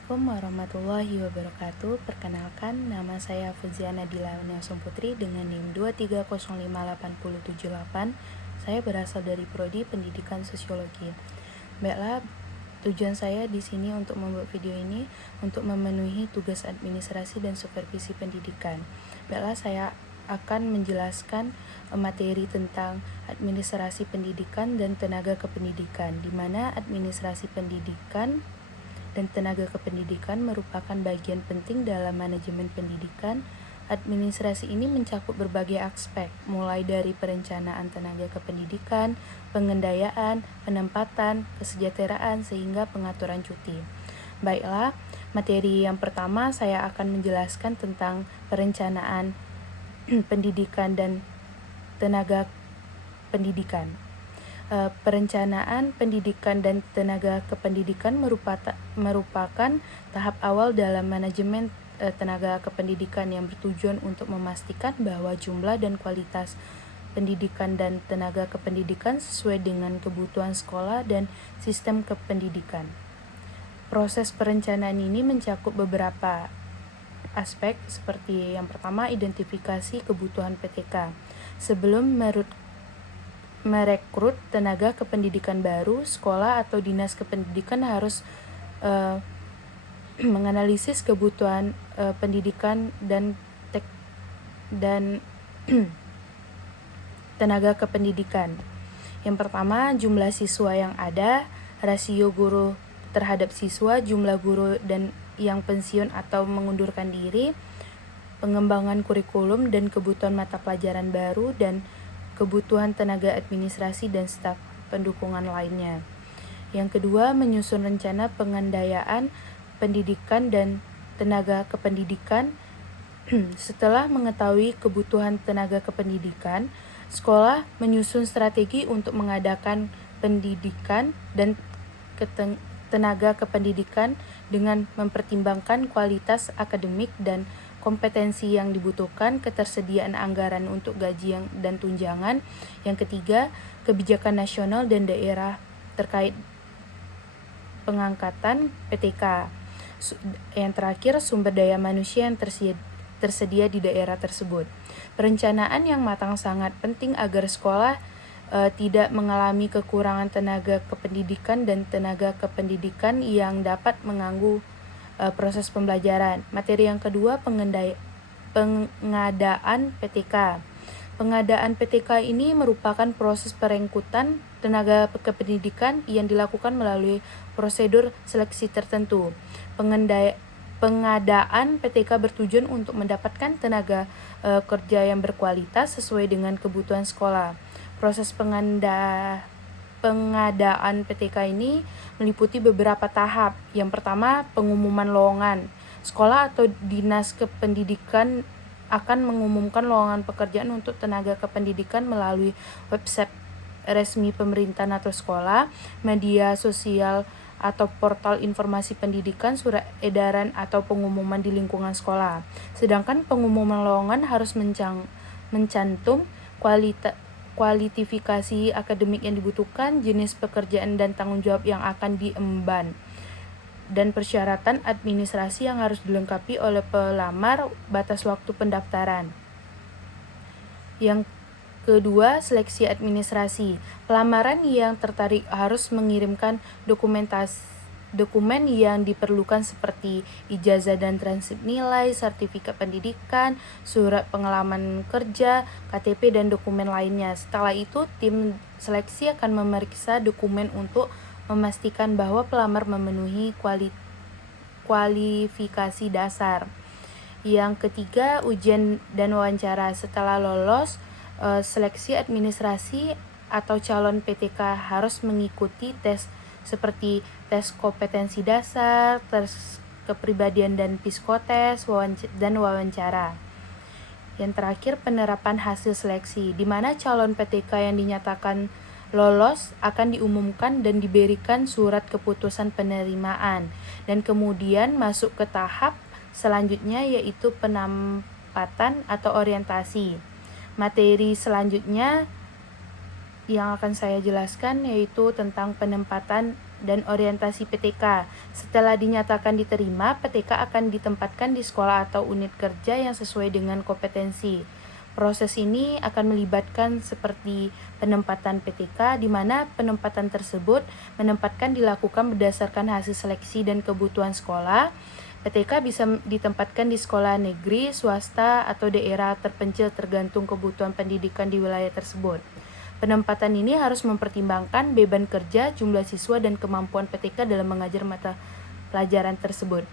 Assalamualaikum warahmatullahi wabarakatuh. Perkenalkan, nama saya Fuziana Dilana Putri dengan NIM 2305878. Saya berasal dari Prodi Pendidikan Sosiologi. Baiklah, tujuan saya di sini untuk membuat video ini untuk memenuhi tugas administrasi dan supervisi pendidikan. Baiklah, saya akan menjelaskan materi tentang administrasi pendidikan dan tenaga kependidikan, di mana administrasi pendidikan dan tenaga kependidikan merupakan bagian penting dalam manajemen pendidikan. Administrasi ini mencakup berbagai aspek, mulai dari perencanaan tenaga kependidikan, pengendayaan, penempatan, kesejahteraan, sehingga pengaturan cuti. Baiklah, materi yang pertama saya akan menjelaskan tentang perencanaan pendidikan dan tenaga pendidikan. Perencanaan pendidikan dan tenaga kependidikan merupakan tahap awal dalam manajemen tenaga kependidikan yang bertujuan untuk memastikan bahwa jumlah dan kualitas pendidikan dan tenaga kependidikan sesuai dengan kebutuhan sekolah dan sistem kependidikan. Proses perencanaan ini mencakup beberapa aspek seperti yang pertama, identifikasi kebutuhan PTK. Sebelum merekrut tenaga kependidikan baru, sekolah atau dinas kependidikan harus menganalisis kebutuhan pendidikan dan tenaga kependidikan. Yang pertama, jumlah siswa yang ada, rasio guru terhadap siswa, jumlah guru dan yang pensiun atau mengundurkan diri, pengembangan kurikulum dan kebutuhan mata pelajaran baru, dan kebutuhan tenaga administrasi dan staf pendukungan lainnya. Yang kedua, menyusun rencana pengendayaan pendidikan dan tenaga kependidikan. Setelah mengetahui kebutuhan tenaga kependidikan, sekolah menyusun strategi untuk mengadakan pendidikan dan tenaga kependidikan dengan mempertimbangkan kualitas akademik dan kompetensi yang dibutuhkan, ketersediaan anggaran untuk gaji dan tunjangan. Yang ketiga, kebijakan nasional dan daerah terkait pengangkatan PTK. Yang terakhir, sumber daya manusia yang tersedia di daerah tersebut. Perencanaan yang matang sangat penting agar sekolah tidak mengalami kekurangan tenaga kependidikan dan tenaga kependidikan yang dapat mengganggu proses pembelajaran. Materi yang kedua, pengadaan PTK. Pengadaan PTK ini merupakan proses perekrutan tenaga kependidikan yang dilakukan melalui prosedur seleksi tertentu. Pengadaan PTK bertujuan untuk mendapatkan tenaga kerja yang berkualitas sesuai dengan kebutuhan sekolah. Proses pengadaan PTK ini meliputi beberapa tahap. Yang pertama, pengumuman lowongan. Sekolah atau dinas kependidikan akan mengumumkan lowongan pekerjaan untuk tenaga kependidikan melalui website resmi pemerintahan atau sekolah, media sosial atau portal informasi pendidikan, surat edaran atau pengumuman di lingkungan sekolah. Sedangkan pengumuman lowongan harus mencantum kualifikasi akademik yang dibutuhkan, jenis pekerjaan dan tanggung jawab yang akan diemban, dan persyaratan administrasi yang harus dilengkapi oleh pelamar, batas waktu pendaftaran. Yang kedua, seleksi administrasi. Pelamaran yang tertarik harus mengirimkan dokumen yang diperlukan seperti ijazah dan transkrip nilai, sertifikat pendidikan, surat pengalaman kerja, KTP, dan dokumen lainnya. Setelah itu, tim seleksi akan memeriksa dokumen untuk memastikan bahwa pelamar memenuhi kualifikasi dasar. Yang ketiga, ujian dan wawancara. Setelah lolos seleksi administrasi atau calon PTK harus mengikuti tes seperti tes kompetensi dasar, tes kepribadian dan psikotes, dan wawancara. Yang terakhir, penerapan hasil seleksi, di mana calon PTK yang dinyatakan lolos akan diumumkan dan diberikan surat keputusan penerimaan, dan kemudian masuk ke tahap selanjutnya, yaitu penempatan atau orientasi. Materi selanjutnya yang akan saya jelaskan yaitu tentang penempatan dan orientasi PTK. Setelah dinyatakan diterima, PTK akan ditempatkan di sekolah atau unit kerja yang sesuai dengan kompetensi. Proses ini akan melibatkan seperti penempatan PTK, di mana penempatan tersebut dilakukan berdasarkan hasil seleksi dan kebutuhan sekolah. PTK bisa ditempatkan di sekolah negeri, swasta, atau daerah terpencil tergantung kebutuhan pendidikan di wilayah tersebut. Penempatan ini harus mempertimbangkan beban kerja, jumlah siswa, dan kemampuan PTK dalam mengajar mata pelajaran tersebut.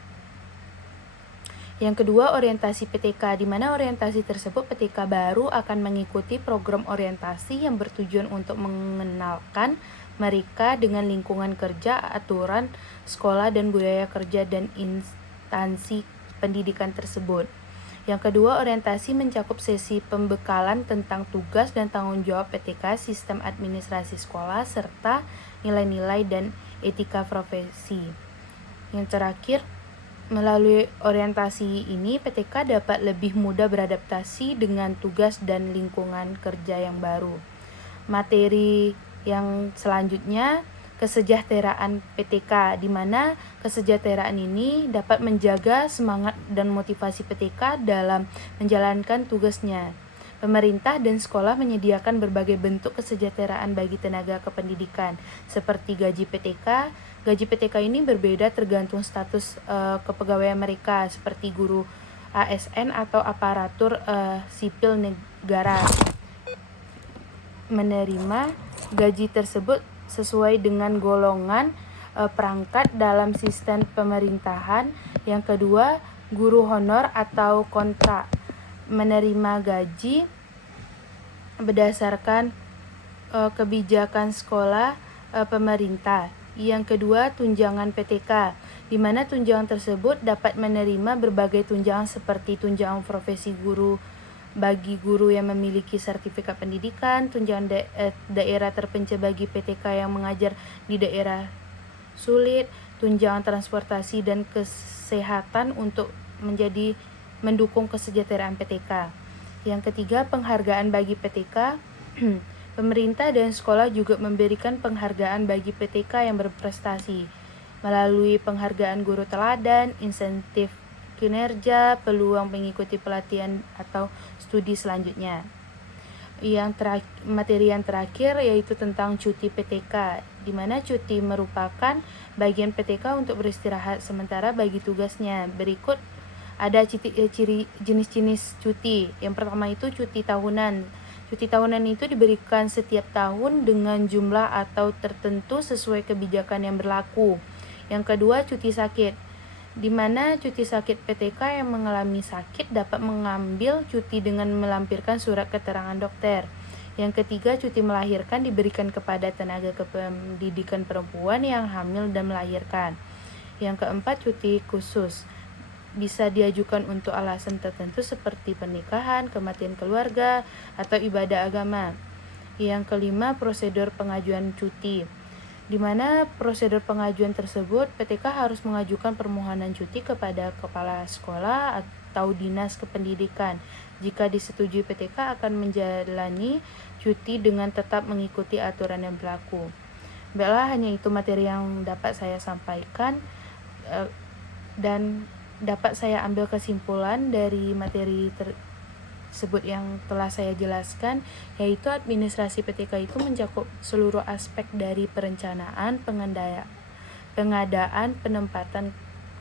Yang kedua, orientasi PTK, di mana orientasi tersebut PTK baru akan mengikuti program orientasi yang bertujuan untuk mengenalkan mereka dengan lingkungan kerja, aturan sekolah, dan budaya kerja dan instansi pendidikan tersebut. Yang kedua, orientasi mencakup sesi pembekalan tentang tugas dan tanggung jawab PTK, sistem administrasi sekolah, serta nilai-nilai dan etika profesi. Yang terakhir, melalui orientasi ini, PTK dapat lebih mudah beradaptasi dengan tugas dan lingkungan kerja yang baru. Materi yang selanjutnya, kesejahteraan PTK, di mana kesejahteraan ini dapat menjaga semangat dan motivasi PTK dalam menjalankan tugasnya. Pemerintah dan sekolah menyediakan berbagai bentuk kesejahteraan bagi tenaga kependidikan, seperti gaji PTK. Gaji PTK ini berbeda tergantung status kepegawaian mereka, seperti guru ASN atau aparatur sipil negara. Menerima gaji tersebut sesuai dengan golongan perangkat dalam sistem pemerintahan. Yang kedua, guru honor atau kontrak menerima gaji berdasarkan kebijakan sekolah pemerintah. Yang kedua, tunjangan PTK, di mana tunjangan tersebut dapat menerima berbagai tunjangan seperti tunjangan profesi guru bagi guru yang memiliki sertifikat pendidikan, tunjangan daerah terpencil bagi PTK yang mengajar di daerah sulit, tunjangan transportasi dan kesehatan untuk mendukung kesejahteraan PTK. Yang ketiga, penghargaan bagi PTK. Pemerintah dan sekolah juga memberikan penghargaan bagi PTK yang berprestasi melalui penghargaan guru teladan, insentif kinerja, peluang mengikuti pelatihan atau studi selanjutnya. Materi yang terakhir yaitu tentang cuti PTK, di mana cuti merupakan bagian PTK untuk beristirahat sementara bagi tugasnya. Berikut ada jenis-jenis cuti. Yang pertama itu cuti tahunan. Cuti tahunan itu diberikan setiap tahun dengan jumlah atau tertentu sesuai kebijakan yang berlaku. Yang kedua, cuti sakit, di mana cuti sakit PTK yang mengalami sakit dapat mengambil cuti dengan melampirkan surat keterangan dokter. Yang ketiga, cuti melahirkan diberikan kepada tenaga kependidikan perempuan yang hamil dan melahirkan. Yang keempat, cuti khusus bisa diajukan untuk alasan tertentu seperti pernikahan, kematian keluarga, atau ibadah agama. Yang kelima, prosedur pengajuan cuti, di mana prosedur pengajuan tersebut PTK harus mengajukan permohonan cuti kepada kepala sekolah atau dinas kependidikan. Jika disetujui, PTK akan menjalani cuti dengan tetap mengikuti aturan yang berlaku. Baiklah, hanya itu materi yang dapat saya sampaikan dan dapat saya ambil kesimpulan dari materi tersebut yang telah saya jelaskan, yaitu administrasi PTK itu mencakup seluruh aspek dari perencanaan, pengadaan, penempatan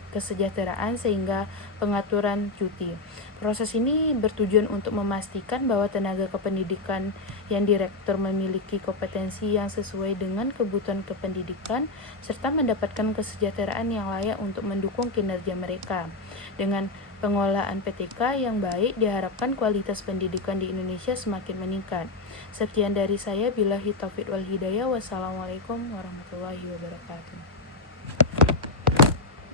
kesejahteraan sehingga pengaturan cuti. Proses ini bertujuan untuk memastikan bahwa tenaga kependidikan yang direktur memiliki kompetensi yang sesuai dengan kebutuhan kependidikan serta mendapatkan kesejahteraan yang layak untuk mendukung kinerja mereka. Dengan pengelolaan PTK yang baik, diharapkan kualitas pendidikan di Indonesia semakin meningkat. Sekian dari saya, billahi taufiq wal hidayah. Wassalamualaikum warahmatullahi wabarakatuh.